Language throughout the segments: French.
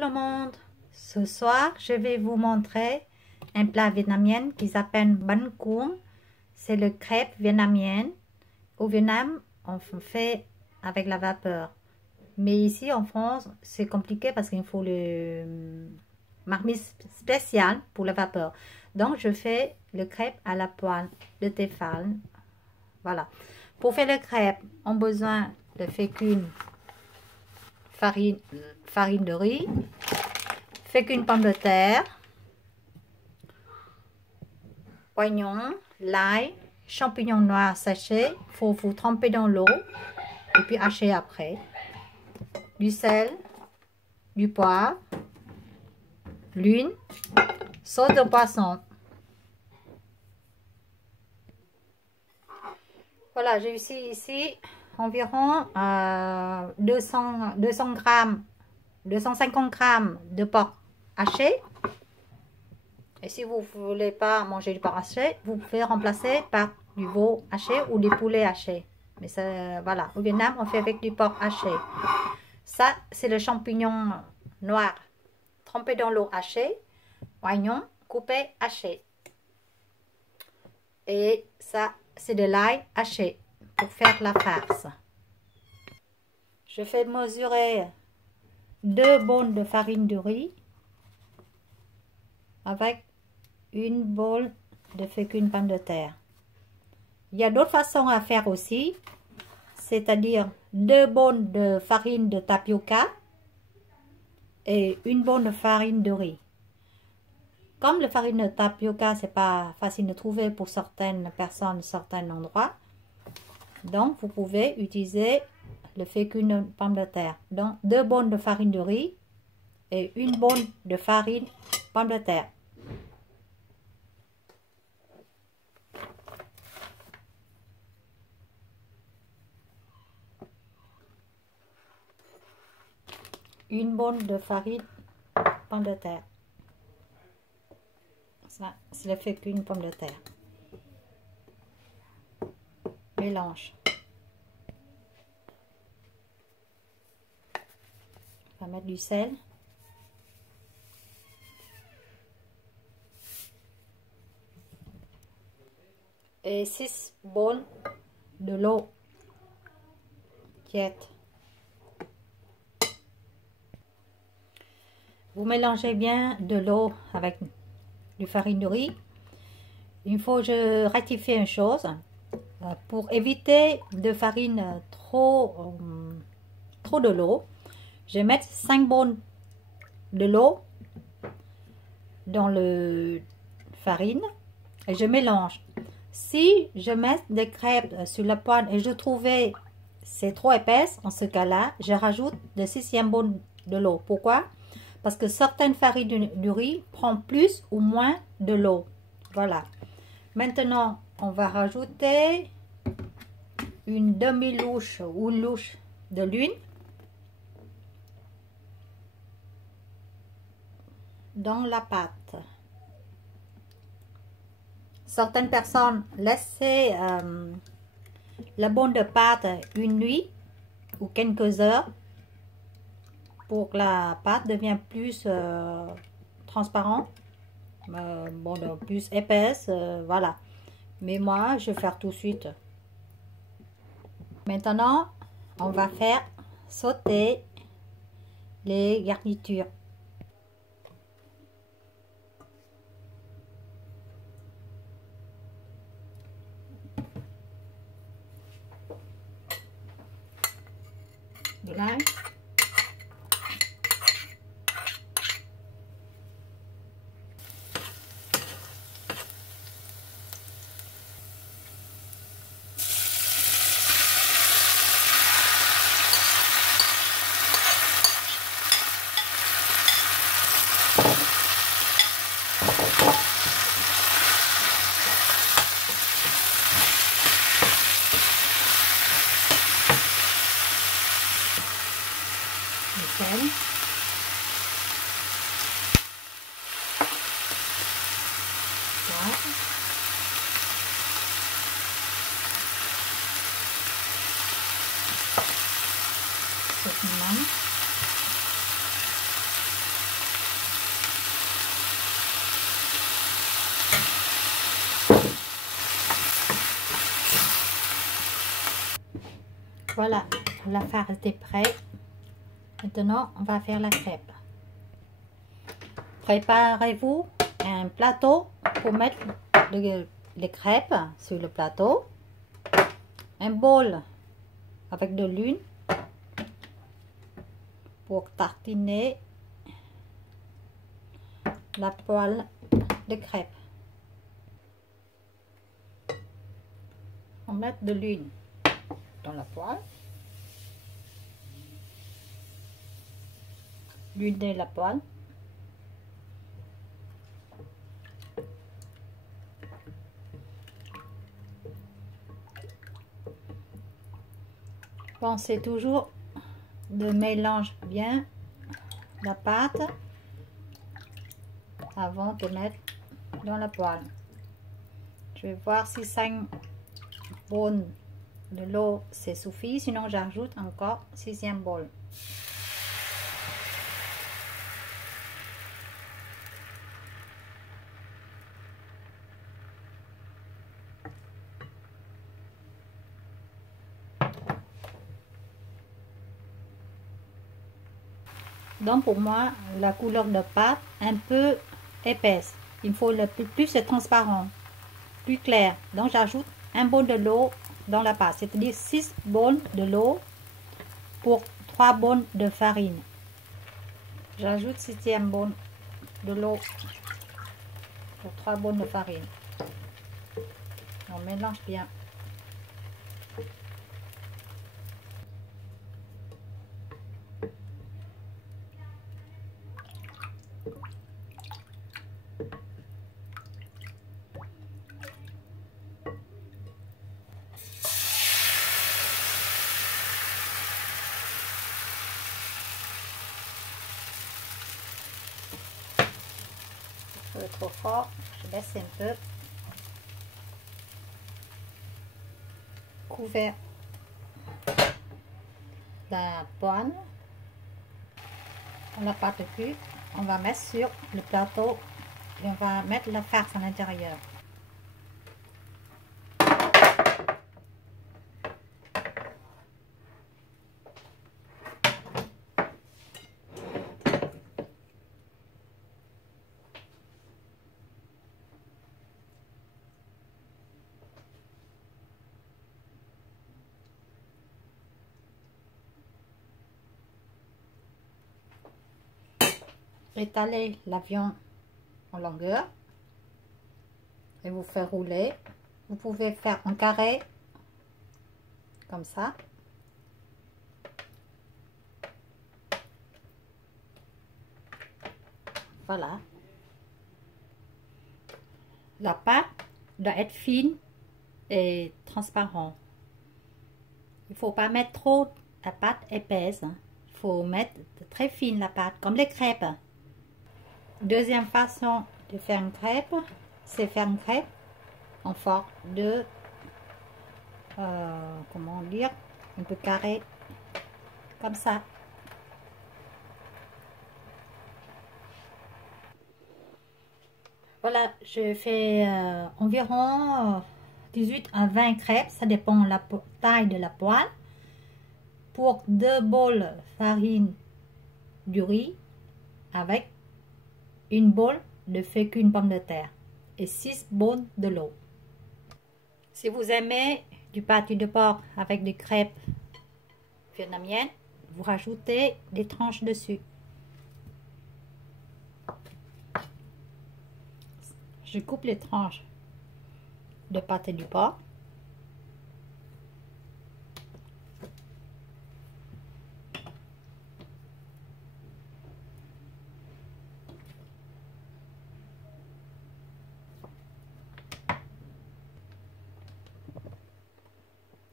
le monde. Ce soir, je vais vous montrer un plat vietnamien qui s'appelle bánh cuốn. C'est le crêpe vietnamien. Au Vietnam, on fait avec la vapeur. Mais ici en France, c'est compliqué parce qu'il faut le marmite spécial pour la vapeur. Donc, je fais le crêpe à la poêle de Tefal. Voilà. Pour faire le crêpe, on a besoin de fécule, farine de riz, fécule pomme de terre, oignon, l'ail, champignons noirs séchés. Il faut vous tremper dans l'eau et puis hacher après. Du sel, du poivre, l'huile, sauce de poisson. Voilà, j'ai ici environ 250 grammes de porc haché. Et si vous ne voulez pas manger du porc haché, vous pouvez remplacer par du veau haché ou du poulet haché. Mais ça, voilà, au Vietnam, on fait avec du porc haché. Ça, c'est le champignon noir trempé dans l'eau hachée, oignon coupé haché. Et ça, c'est de l'ail haché pour faire la farce. Je fais mesurer 2 bols de farine de riz avec une bol de fécule pomme de terre. Il y a d'autres façons à faire aussi, c'est-à-dire 2 bols de farine de tapioca et une bonne de farine de riz. Comme la farine de tapioca, c'est pas facile de trouver pour certaines personnes, certains endroits, donc vous pouvez utiliser le fécule de pomme de terre. Donc 2 bonnes de farine de riz et une bonne de farine pomme de terre. Une bonne de farine pomme de terre. Ça, c'est le fécule de pomme de terre. Mélange. On va mettre du sel. Et 6 bols de l'eau tiède. Vous mélangez bien de l'eau avec du farine de riz. Il faut que je rectifie une chose. Pour éviter de farine trop de l'eau, je vais mettre 5 bols de l'eau dans le farine et je mélange. Si je mets des crêpes sur la poêle et je trouvais c'est trop épaisse, en ce cas-là, je rajoute le 6e bol de l'eau. Pourquoi? Parce que certaines farines du riz prennent plus ou moins de l'eau. Voilà. Maintenant, on va rajouter une demi-louche ou une louche de l'huile dans la pâte. Certaines personnes laissent la bonne de pâte une nuit ou quelques heures pour que la pâte devienne plus transparente, plus épaisse, voilà. Mais moi, je vais faire tout de suite. Maintenant, on va faire sauter les garnitures. De l'ail. Sel. Sauce lemon. Voilà, la farce est prête. Maintenant, on va faire la crêpe. Préparez-vous un plateau pour mettre les crêpes sur le plateau. Un bol avec de l'huile pour tartiner la poêle de crêpes. On met de l'huile dans la poêle. L'huile de la poêle. Pensez toujours de mélanger bien la pâte avant de mettre dans la poêle. Je vais voir si 5 bol de l'eau c'est suffit, sinon j'ajoute encore 6e bol. Donc pour moi, la couleur de pâte un peu épaisse. Il faut le plus transparent, plus clair. Donc j'ajoute un bol de l'eau dans la pâte, c'est-à-dire 6 bols de l'eau pour 3 bols de farine. J'ajoute 6e bol de l'eau pour 3 bols de farine. On mélange bien. Trop fort, je baisse un peu. Couvert la poêle. La pâte cuite, on va mettre sur le plateau et on va mettre la farce à l'intérieur. Étalez la viande en longueur et vous faire rouler. Vous pouvez faire un carré comme ça. Voilà. La pâte doit être fine et transparente. Il ne faut pas mettre trop la pâte épaisse. Il faut mettre très fine la pâte, comme les crêpes. Deuxième façon de faire une crêpe, c'est faire une crêpe en forme de, comment dire, un peu carré, comme ça. Voilà, je fais environ 18 à 20 crêpes, ça dépend de la taille de la poêle. Pour 2 bols farine du riz avec une bol de fécule pomme de terre et 6 bols de l'eau. Si vous aimez du pâté de porc avec des crêpes vietnamiennes, vous rajoutez des tranches dessus. Je coupe les tranches de pâté du porc.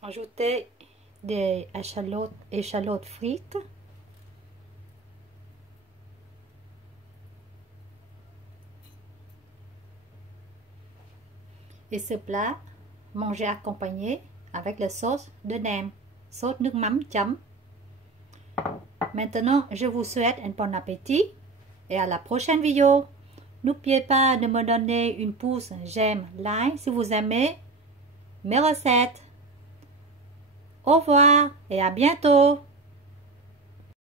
Ajoutez des échalotes frites. Et ce plat, mangez accompagné avec la sauce de nem, sauce nước mắm chấm. Maintenant, je vous souhaite un bon appétit et à la prochaine vidéo. N'oubliez pas de me donner une pouce j'aime, like si vous aimez mes recettes. Au revoir et à bientôt.